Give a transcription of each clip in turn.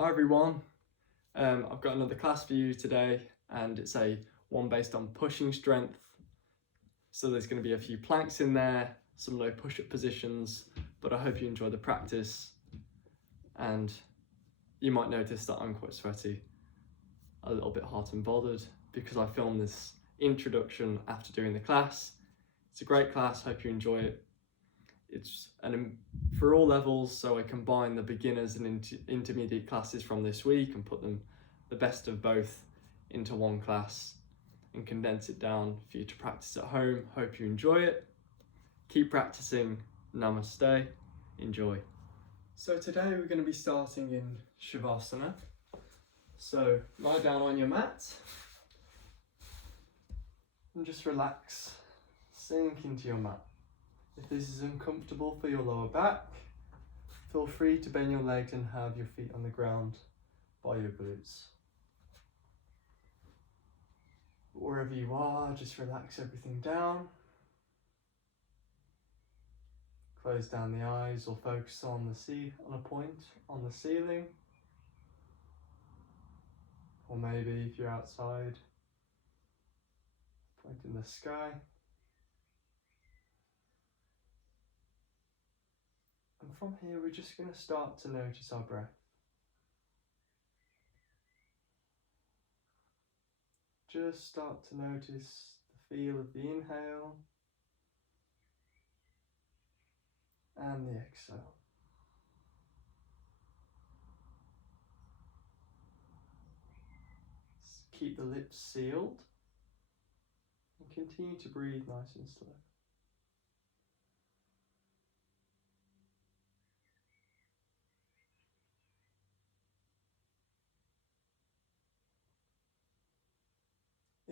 Hi everyone, I've got another class for you today and it's a one based on pushing strength. So there's going to be a few planks in there, some low push-up positions, but I hope you enjoy the practice. And you might notice that I'm quite sweaty, a little bit hot and bothered because I filmed this introduction after doing the class. It's a great class, hope you enjoy it. It's for all levels, so I combine the beginners and intermediate classes from this week and put them the best of both into one class and condense it down for you to practice at home. Hope you enjoy it. Keep practicing. Namaste. Enjoy. So today we're going to be starting in Shavasana. So lie down on your mat and just relax. Sink into your mat. If this is uncomfortable for your lower back, feel free to bend your legs and have your feet on the ground by your glutes. Wherever you are, just relax everything down. Close down the eyes or focus on a point on the ceiling. Or maybe if you're outside, point in the sky. And from here, we're just going to start to notice our breath. Just start to notice the feel of the inhale and the exhale. Keep the lips sealed and continue to breathe nice and slow.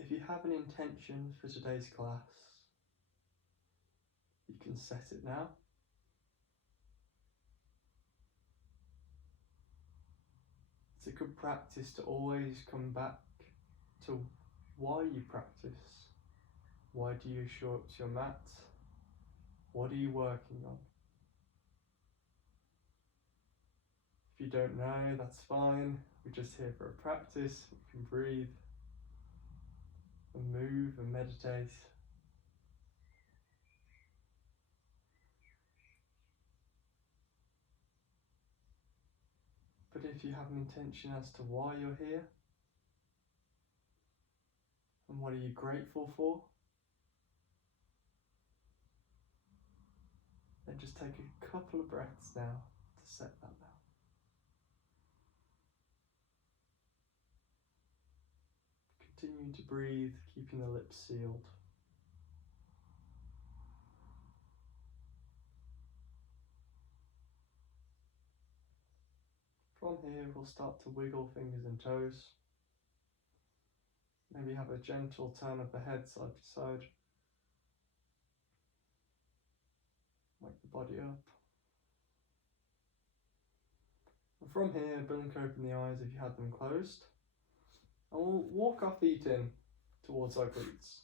If you have an intention for today's class, you can set it now. It's a good practice to always come back to why you practice. Why do you show up to your mat? What are you working on? If you don't know, that's fine. We're just here for a practice. You can breathe and move and meditate. But if you have an intention as to why you're here, and what are you grateful for, then just take a couple of breaths now to set that now. Continue to breathe, keeping the lips sealed. From here, we'll start to wiggle fingers and toes. Maybe have a gentle turn of the head side to side. Wake the body up. And from here, blink open the eyes if you had them closed. And we'll walk our feet in towards our glutes.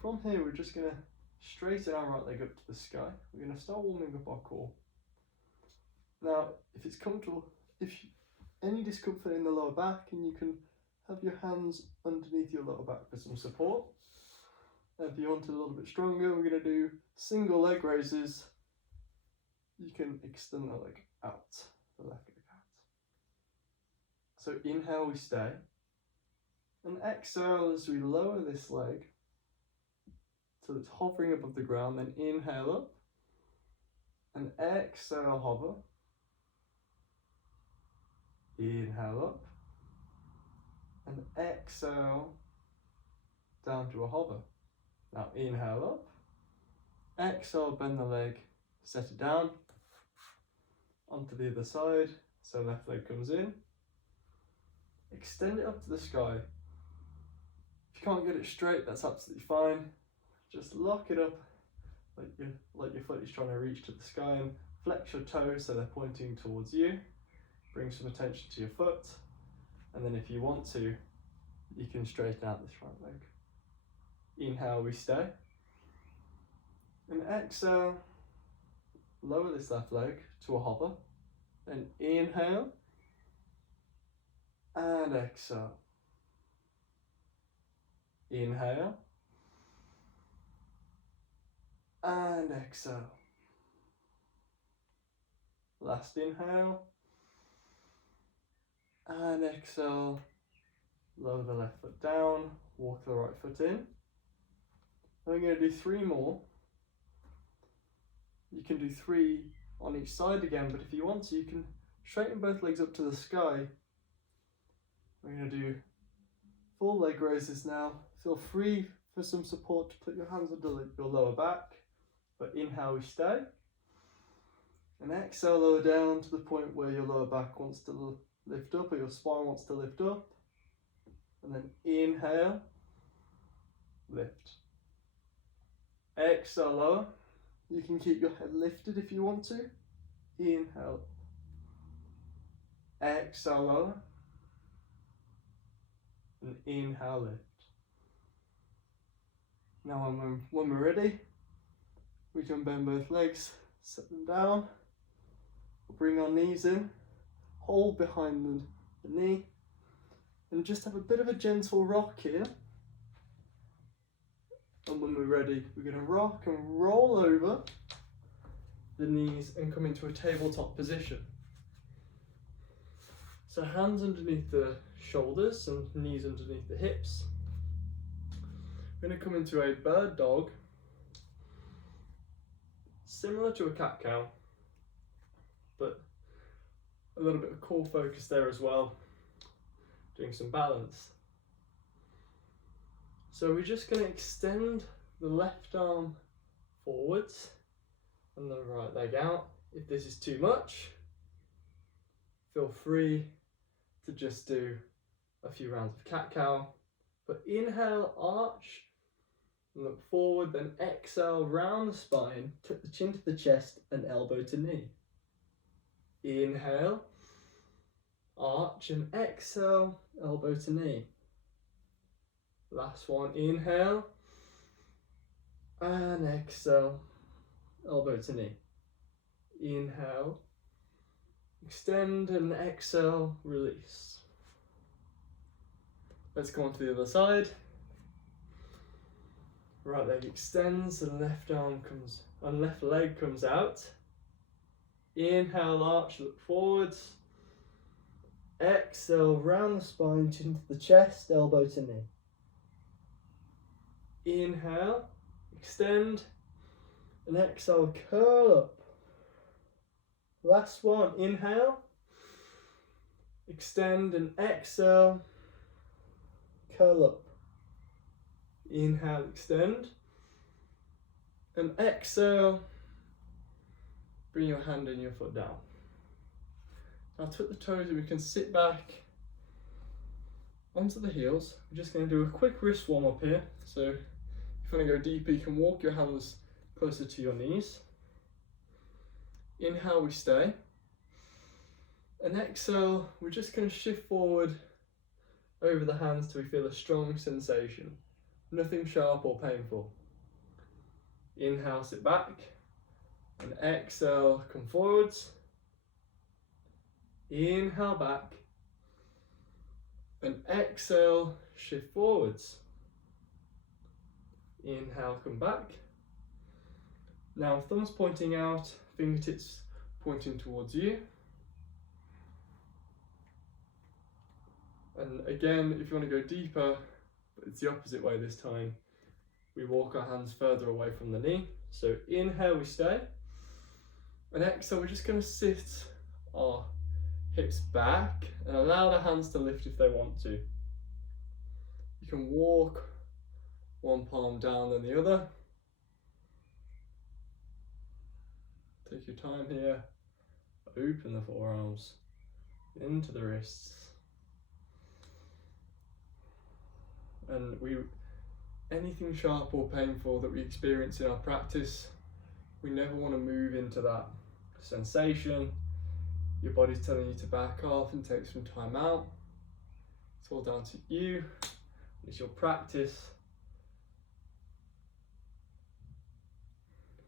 From here, we're just going to straighten our right leg up to the sky. We're going to start warming up our core. Now, if it's comfortable, any discomfort in the lower back, and you can have your hands underneath your lower back for some support. If you want it a little bit stronger, we're going to do single leg raises. You can extend the leg out, the left leg out. So inhale, we stay. And exhale as we lower this leg so it's hovering above the ground. Then inhale up. And exhale, hover. Inhale up. And exhale down to a hover. Now inhale up. Exhale, bend the leg, set it down. Onto the other side. So left leg comes in. Extend it up to the sky. If you can't get it straight, that's absolutely fine. Just lock it up like your foot is trying to reach to the sky, and flex your toes so they're pointing towards you. Bring some attention to your foot, and then if you want to, you can straighten out this front leg. Inhale, we stay. And exhale, lower this left leg to a hover. Then inhale and exhale. Inhale and exhale. Last inhale and exhale. Lower the left foot down, walk the right foot in. I'm going to do 3 more. You can do 3 on each side again, but if you want to, you can straighten both legs up to the sky. We're going to do full leg raises now. Feel free for some support to put your hands under your lower back, but inhale, we stay. And exhale, lower down to the point where your lower back wants to lift up, or your spine wants to lift up. And then inhale, lift. Exhale, lower. You can keep your head lifted if you want to. Inhale. Exhale, lower. And inhale, lift. Now when we're ready, we can bend both legs, set them down. Bring our knees in, hold behind the knee, and just have a bit of a gentle rock here. And when we're ready, we're going to rock and roll over the knees and come into a tabletop position. So hands underneath the shoulders and knees underneath the hips. We're going to come into a bird dog, similar to a cat cow, but a little bit of core focus there as well, doing some balance. So we're just going to extend the left arm forwards and the right leg out. If this is too much, feel free to just do a few rounds of cat-cow. But inhale, arch, and look forward, then exhale, round the spine, tuck the chin to the chest and elbow to knee. Inhale, arch, and exhale, elbow to knee. Last one, inhale and exhale, elbow to knee. Inhale, extend and exhale, release. Let's go on to the other side. Right leg extends and left leg comes out. Inhale, arch, look forwards. Exhale, round the spine, chin to the chest, elbow to knee. Inhale, extend, and exhale, curl up. Last one, inhale, extend and exhale, curl up. Inhale, extend, and exhale, bring your hand and your foot down. Now tuck the toes and we can sit back onto the heels. We're just going to do a quick wrist warm up here. So if you want to go deeper, you can walk your hands closer to your knees. Inhale, we stay. And exhale, we're just going to shift forward over the hands till we feel a strong sensation. Nothing sharp or painful. Inhale, sit back. And exhale, come forwards. Inhale, back. And exhale, shift forwards. Inhale, come back. Now thumbs pointing out, fingertips pointing towards you. And again, if you want to go deeper, but it's the opposite way this time, we walk our hands further away from the knee. So inhale, we stay. And exhale, we're just going to sit our hips back and allow the hands to lift if they want to. You can walk one palm down then the other. Take your time here. Open the forearms into the wrists. And anything sharp or painful that we experience in our practice, we never want to move into that sensation. Your body's telling you to back off and take some time out. It's all down to you. It's your practice.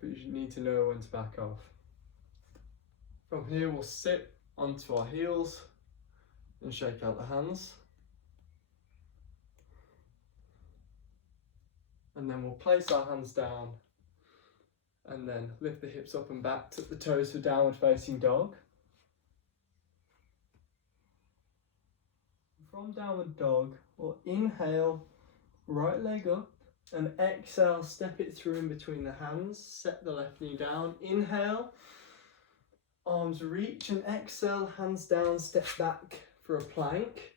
But you need to know when to back off. From here, we'll sit onto our heels and shake out the hands. And then we'll place our hands down and then lift the hips up and back, tuck the toes for downward facing dog. From downward dog, we'll inhale, right leg up, and exhale, step it through in between the hands, set the left knee down, inhale, arms reach, and exhale, hands down, step back for a plank.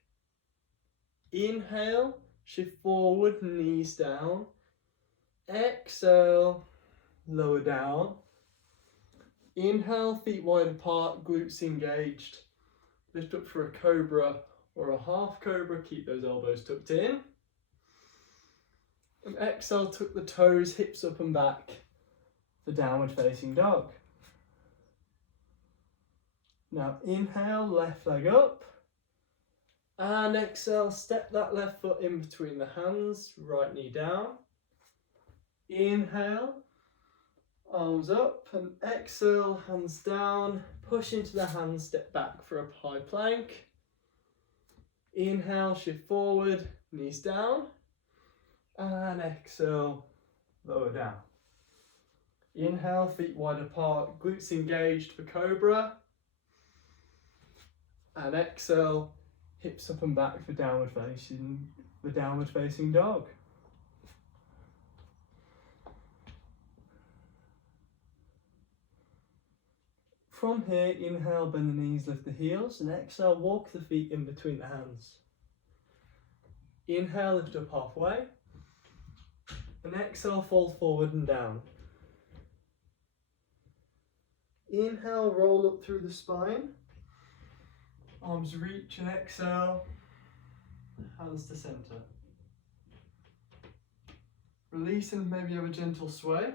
Inhale, shift forward, knees down, exhale, lower down. Inhale, feet wide apart, glutes engaged, lift up for a cobra or a half cobra, keep those elbows tucked in. And exhale, tuck the toes, hips up and back for downward facing dog. Now inhale, left leg up. And exhale, step that left foot in between the hands, right knee down. Inhale, arms up, and exhale, hands down, push into the hands, step back for a high plank. Inhale, shift forward, knees down, and exhale, lower down. Inhale, feet wide apart, glutes engaged for cobra, and exhale, hips up and back for downward facing dog. From here, inhale, bend the knees, lift the heels, and exhale, walk the feet in between the hands. Inhale, lift up halfway, and exhale, fold forward and down. Inhale, roll up through the spine, arms reach, and exhale, hands to center. Release and maybe have a gentle sway.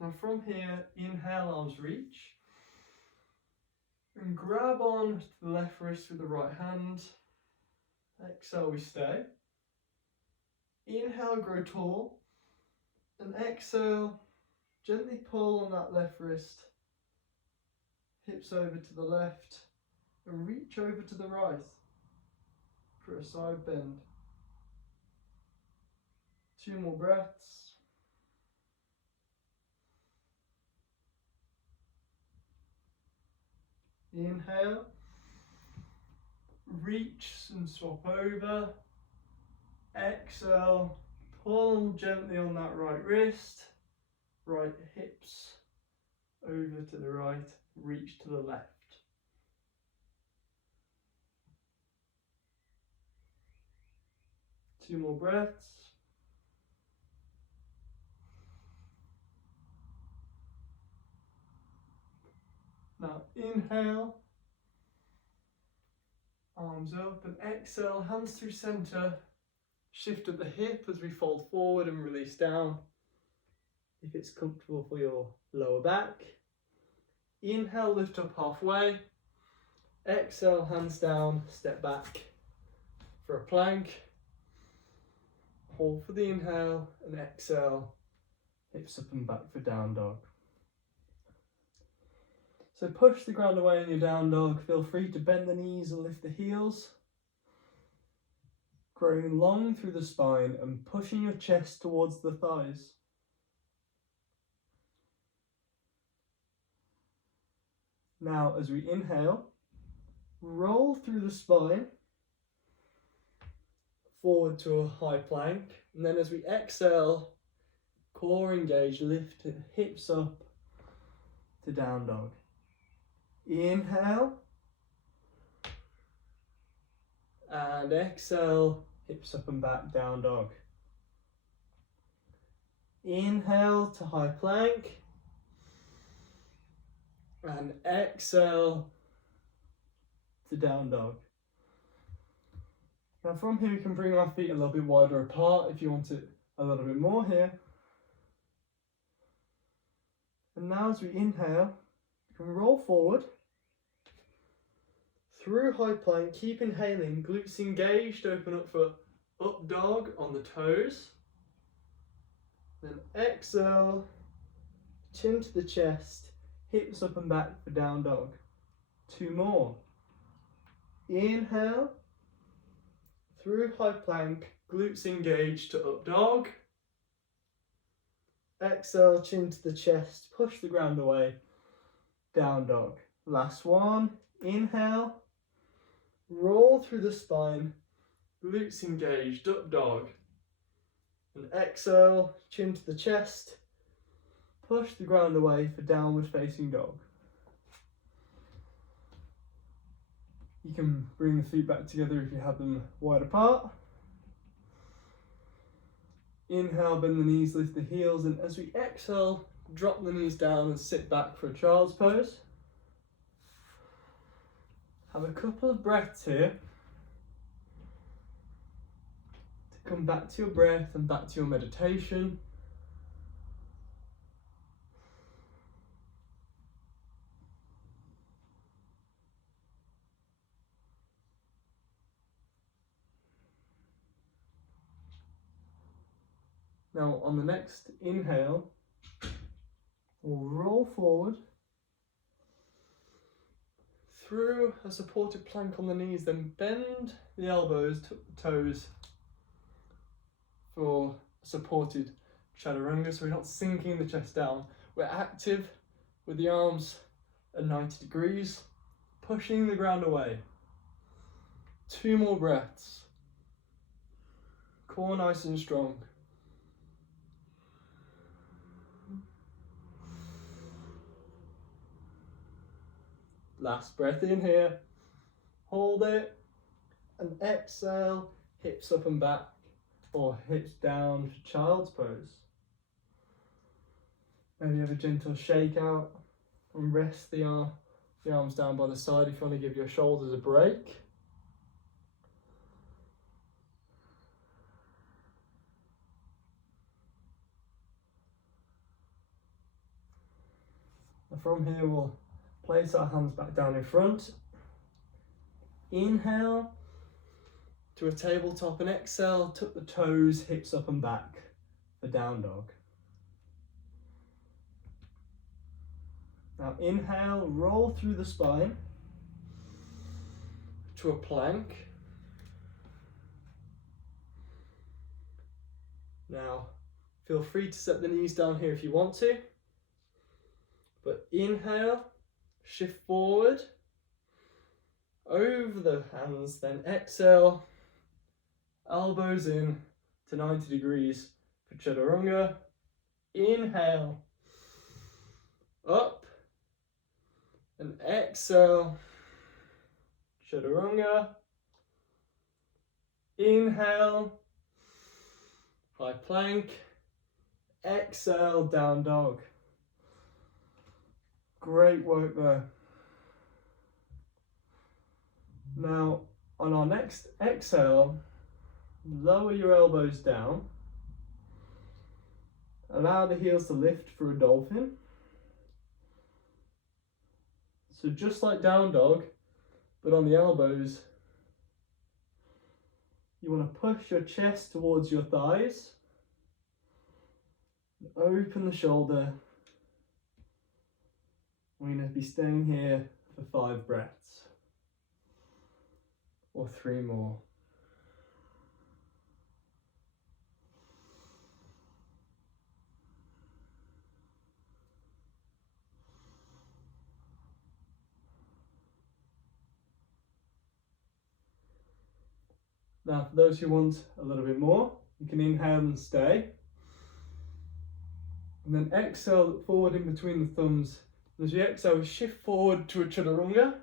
Now from here, inhale, arms reach, and grab on to the left wrist with the right hand. Exhale, we stay. Inhale, grow tall, and exhale, gently pull on that left wrist, hips over to the left, and reach over to the right for a side bend. 2 more breaths. Inhale, reach and swap over. Exhale, pull gently on that right wrist, right hips over to the right, reach to the left. Two more breaths. Now inhale, arms up, and exhale, hands through center. Shift at the hip as we fold forward and release down, if it's comfortable for your lower back. Inhale, lift up halfway. Exhale, hands down, step back for a plank. Hold for the inhale, and exhale, hips up and back for down dog. So push the ground away in your down dog. Feel free to bend the knees and lift the heels. Growing long through the spine and pushing your chest towards the thighs. Now as we inhale, roll through the spine, forward to a high plank. And then as we exhale, core engage, lift hips up to down dog. Inhale, and exhale, hips up and back, down dog. Inhale to high plank, and exhale to down dog. Now from here we can bring our feet a little bit wider apart if you want it a little bit more here. And now as we inhale, we can roll forward through high plank, keep inhaling, glutes engaged, open up for up dog on the toes. Then exhale, chin to the chest, hips up and back for down dog. 2 more. Inhale, through high plank, glutes engaged to up dog. Exhale, chin to the chest, push the ground away, down dog. Last one, inhale, roll through the spine, glutes engaged, up dog. And exhale, chin to the chest, push the ground away for downward facing dog. You can bring the feet back together if you have them wide apart. Inhale, bend the knees, lift the heels, and as we exhale, drop the knees down and sit back for a child's pose. Have a couple of breaths here to come back to your breath and back to your meditation. Now on the next inhale, we'll roll forward through a supported plank on the knees, then bend the elbows, tuck the toes for a supported chaturanga, so we're not sinking the chest down. We're active with the arms at 90 degrees, pushing the ground away. 2 more breaths. Core nice and strong. Last breath in here, hold it, and exhale, hips up and back, or hips down for child's pose. Maybe have a gentle shake out, and rest the arms down by the side if you want to give your shoulders a break. And from here we'll place our hands back down in front. Inhale to a tabletop and exhale, tuck the toes, hips up and back for down dog. Now inhale, roll through the spine to a plank. Now feel free to set the knees down here if you want to, but inhale, shift forward, over the hands, then exhale, elbows in to 90 degrees for chaturanga. Inhale, up, and exhale, chaturanga. Inhale, high plank, exhale, down dog. Great work there. Now, on our next exhale, lower your elbows down. Allow the heels to lift for a dolphin. So just like down dog, but on the elbows, you want to push your chest towards your thighs. Open the shoulder. We're going to be staying here for 5 breaths. Or 3 more. Now for those who want a little bit more, you can inhale and stay. And then exhale, look forward in between the thumbs. As you exhale, shift forward to a chaturanga.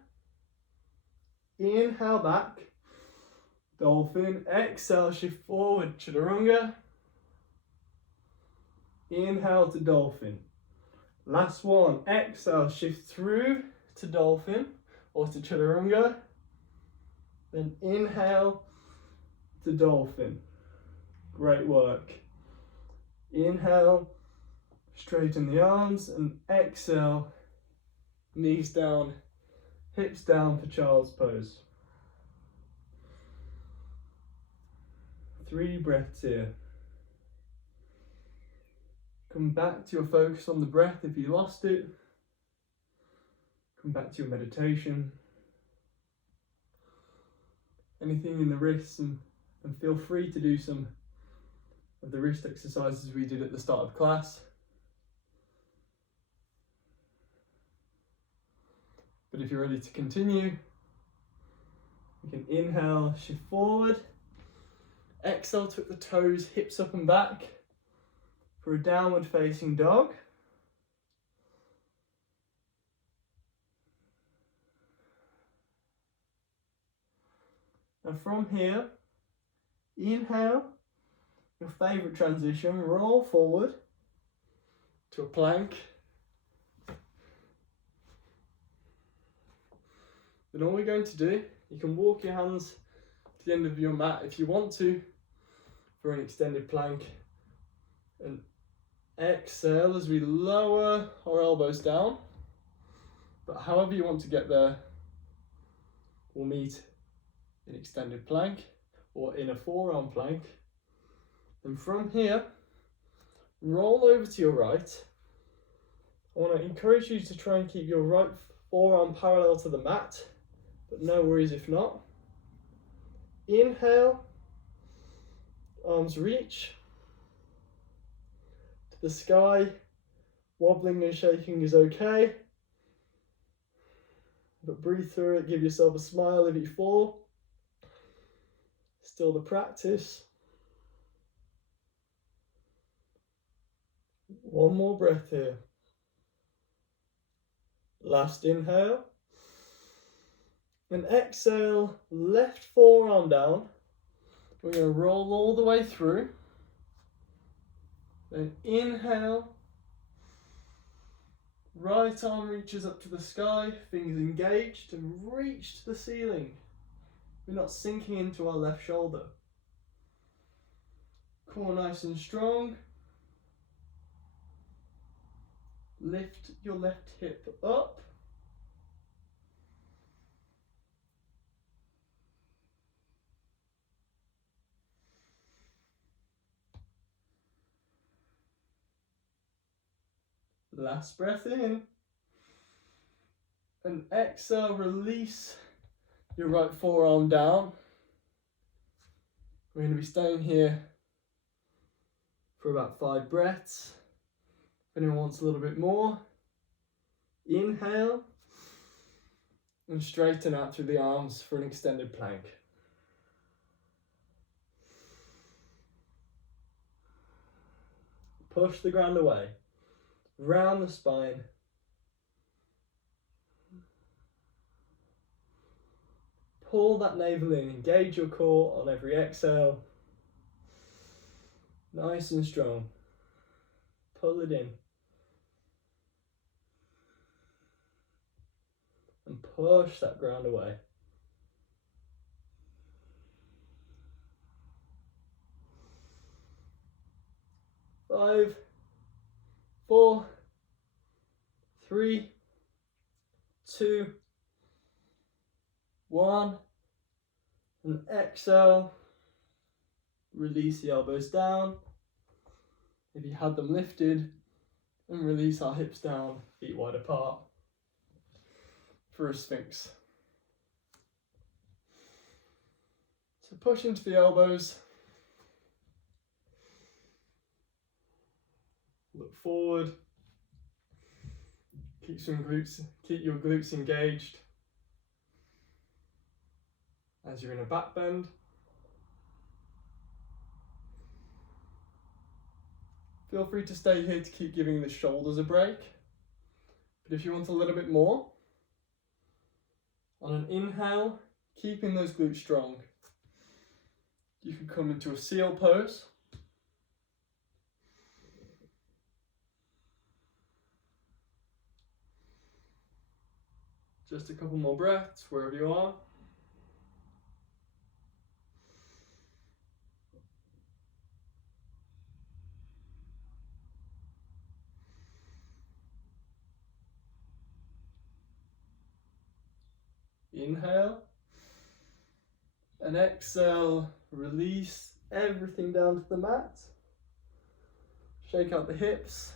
Inhale back, dolphin. Exhale, shift forward, chaturanga. Inhale to dolphin. Last one, exhale, shift through to dolphin or to chaturanga. Then inhale to dolphin. Great work. Inhale, straighten the arms, and exhale, knees down, hips down for child's pose. 3 breaths here. Come back to your focus on the breath if you lost it. Come back to your meditation. Anything in the wrists, and feel free to do some of the wrist exercises we did at the start of class. But if you're ready to continue, you can inhale, shift forward. Exhale, tuck the toes, hips up and back for a downward facing dog. And from here, inhale, your favourite transition, roll forward to a plank. Then all we're going to do, you can walk your hands to the end of your mat if you want to for an extended plank. And exhale as we lower our elbows down. But however you want to get there, we'll meet in extended plank or in a forearm plank. And from here, roll over to your right. I want to encourage you to try and keep your right forearm parallel to the mat, but no worries if not. Inhale, arms reach to the sky. Wobbling and shaking is okay, but breathe through it. Give yourself a smile if you fall. Still the practice. One more breath here. Last inhale. And exhale, left forearm down. We're going to roll all the way through. Then inhale. Right arm reaches up to the sky, fingers engaged, and reach to the ceiling. We're not sinking into our left shoulder. Core nice and strong. Lift your left hip up. Last breath in. And exhale, release your right forearm down. We're going to be staying here for about 5 breaths. If anyone wants a little bit more, inhale and straighten out through the arms for an extended plank. Push the ground away, round the spine. Pull that navel in, engage your core on every exhale. Nice and strong. Pull it in. And push that ground away. 5, 4, 3, 2, 1. And exhale. Release the elbows down. If you had them lifted, and release our hips down, feet wide apart for a sphinx. So push into the elbows. Look forward. Keep your glutes engaged as you're in a back bend. Feel free to stay here to keep giving the shoulders a break. But if you want a little bit more, on an inhale, keeping those glutes strong, you can come into a seal pose. Just a couple more breaths wherever you are. Inhale and exhale, release everything down to the mat. Shake out the hips,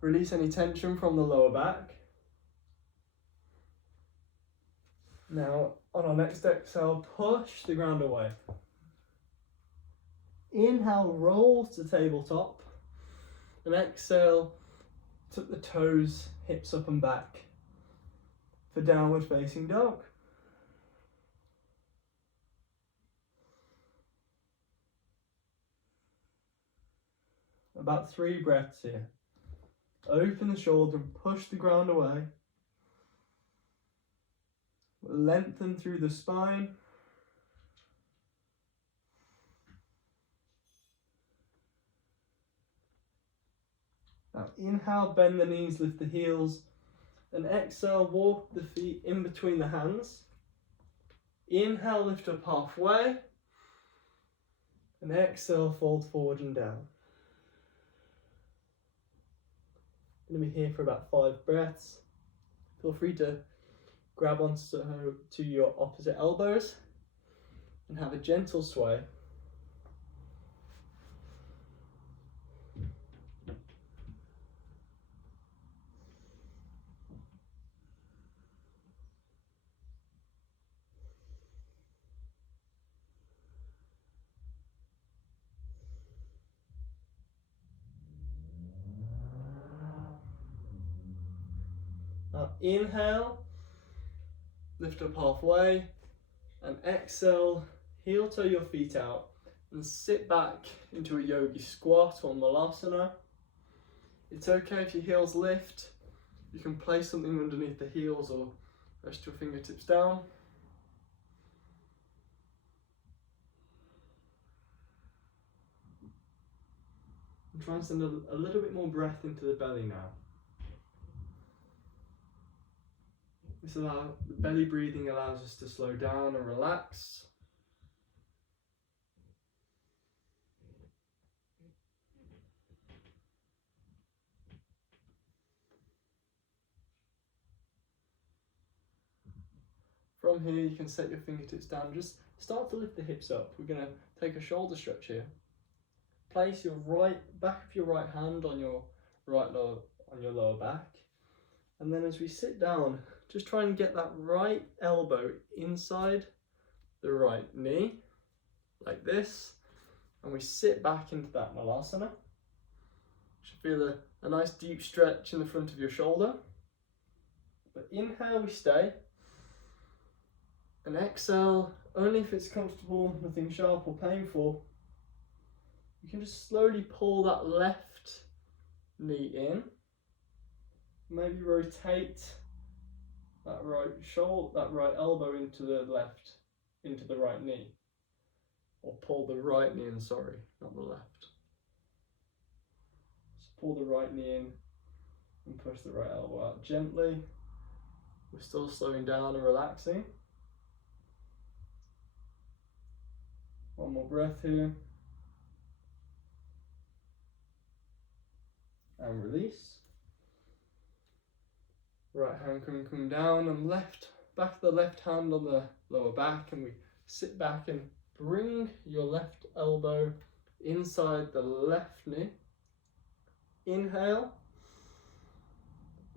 release any tension from the lower back. Now, on our next exhale, push the ground away. Inhale, roll to tabletop. And exhale, tuck the toes, hips up and back for downward facing dog. About 3 breaths here. Open the shoulder and push the ground away. Lengthen through the spine. Now inhale, bend the knees, lift the heels. And exhale, walk the feet in between the hands. Inhale, lift up halfway. And exhale, fold forward and down. I'm going to be here for about 5 breaths. Feel free to grab onto to your opposite elbows and have a gentle sway. Now inhale, lift up halfway, and exhale, heel toe your feet out and sit back into a yogi squat or malasana. It's okay if your heels lift. You can place something underneath the heels or rest your fingertips down. And try and send a little bit more breath into the belly now. The belly breathing allows us to slow down and relax. From here you can set your fingertips down, just start to lift the hips up. We're going to take a shoulder stretch here. Place your back of your right hand on your lower back. And then as we sit down, just try and get that right elbow inside the right knee, like this. And we sit back into that malasana. You should feel a nice deep stretch in the front of your shoulder. But inhale, we stay. And exhale, only if it's comfortable, nothing sharp or painful. You can just slowly pull that left knee in. Maybe rotate that right elbow into the right knee. Or pull the right knee in, sorry, not the left. Just pull the right knee in and push the right elbow out gently. We're still slowing down and relaxing. One more breath here. And release. Right hand can come down and back of the left hand on the lower back, and we sit back and bring your left elbow inside the left knee. Inhale.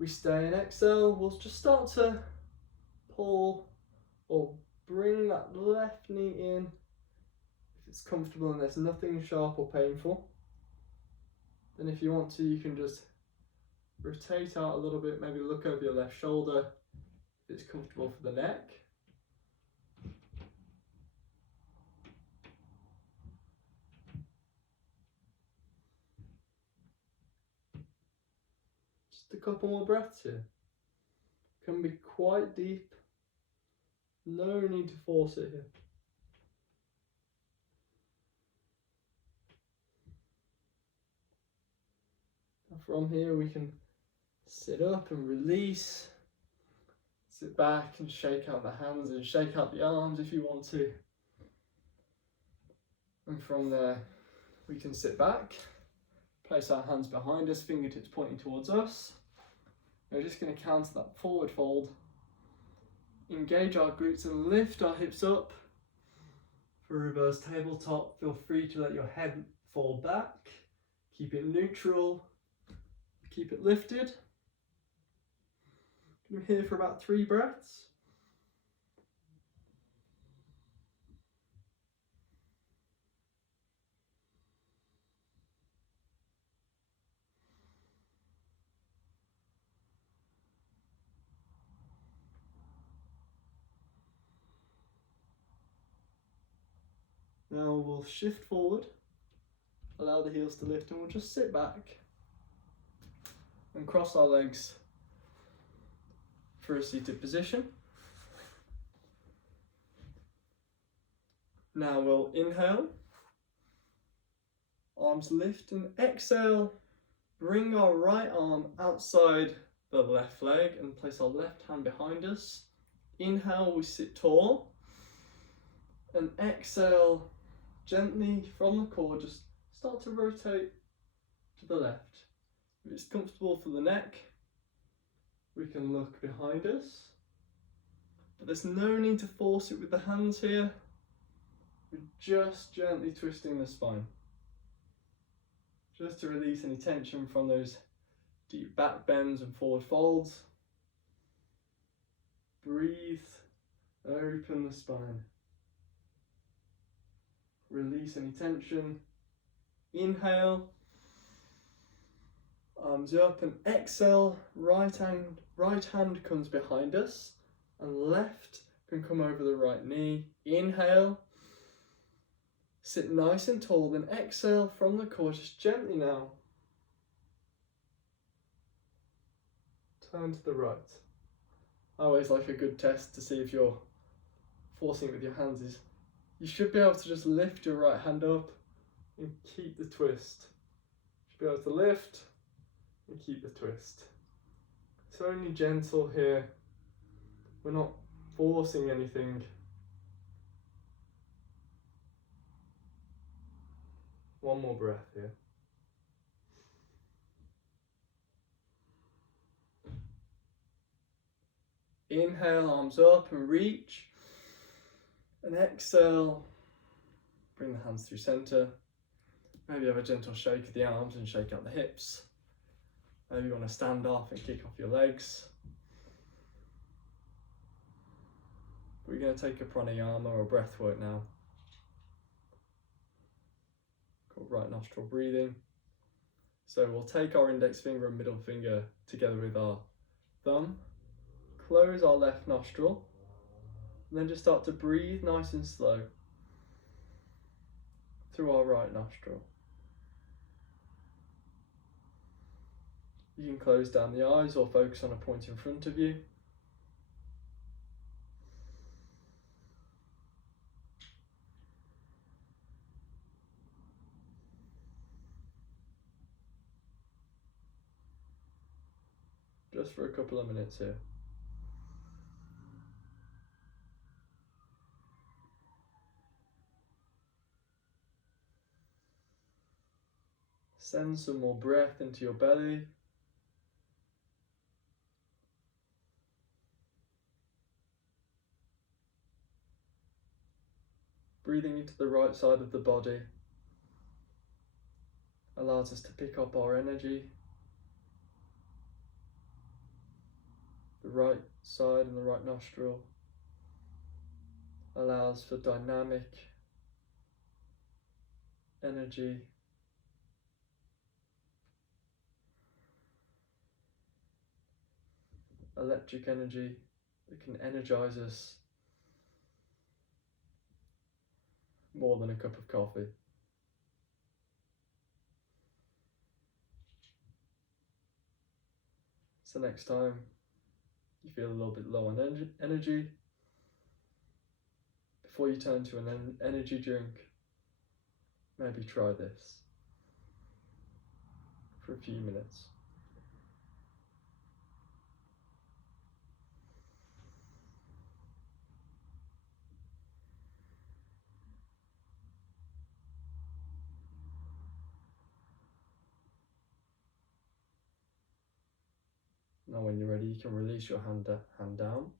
We stay and exhale. We'll just start to pull or bring that left knee in if it's comfortable and there's nothing sharp or painful. Then if you want to, you can just rotate out a little bit, maybe look over your left shoulder if it's comfortable for the neck. Just a couple more breaths here. Can be quite deep. No need to force it here. And from here we can sit up and release. Sit back and shake out the hands and shake out the arms if you want to. And from there we can sit back, place our hands behind us, fingertips pointing towards us. We're just going to counter that forward fold. Engage our glutes and lift our hips up. For reverse tabletop, feel free to let your head fall back. Keep it neutral. Keep it lifted. We're here for about 3 breaths. Now we'll shift forward, allow the heels to lift, and we'll just sit back and cross our legs for a seated position. Now we'll inhale, arms lift, and exhale, bring our right arm outside the left leg and place our left hand behind us. Inhale, we sit tall, and exhale, gently from the core, just start to rotate to the left. If it's comfortable for the neck, we can look behind us, but there's no need to force it with the hands here. We're just gently twisting the spine, just to release any tension from those deep back bends and forward folds. Breathe, open the spine. Release any tension. Inhale, arms up, and exhale, right hand comes behind us and left can come over the right knee. Inhale, sit nice and tall, then exhale from the core, just gently now. Turn to the right. I always like a good test to see if you're forcing it with your hands is you should be able to just lift your right hand up and keep the twist. You should be able to lift and keep the twist. It's only gentle here. We're not forcing anything. One more breath here. Inhale, arms up and reach. And exhale, bring the hands through center. Maybe have a gentle shake of the arms and shake out the hips. Maybe you want to stand off and kick off your legs. We're going to take a pranayama or breath work now, called right nostril breathing. So we'll take our index finger and middle finger together with our thumb, close our left nostril, and then just start to breathe nice and slow through our right nostril. You can close down the eyes or focus on a point in front of you. Just for a couple of minutes here. Send some more breath into your belly. Breathing into the right side of the body allows us to pick up our energy. The right side and the right nostril allows for dynamic energy. Electric energy that can energize us more than a cup of coffee. So next time you feel a little bit low on energy, before you turn to an energy drink, maybe try this for a few minutes. Now when you're ready, you can release your hand down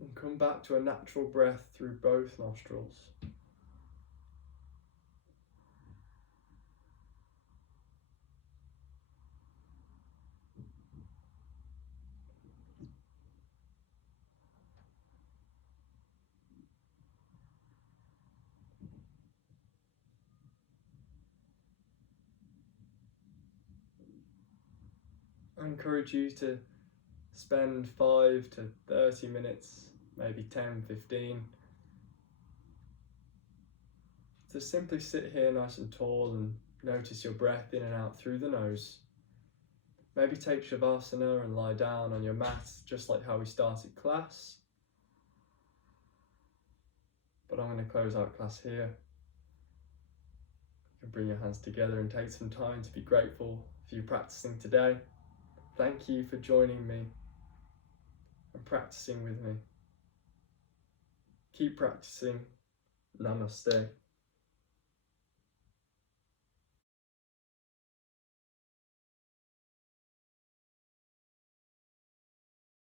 and come back to a natural breath through both nostrils. I encourage you to spend 5 to 30 minutes, maybe 10, 15, to simply sit here nice and tall and notice your breath in and out through the nose. Maybe take Shavasana and lie down on your mat, just like how we started class. But I'm going to close out class here. You can bring your hands together and take some time to be grateful for you practicing today. Thank you for joining me and practicing with me. Keep practicing. Namaste.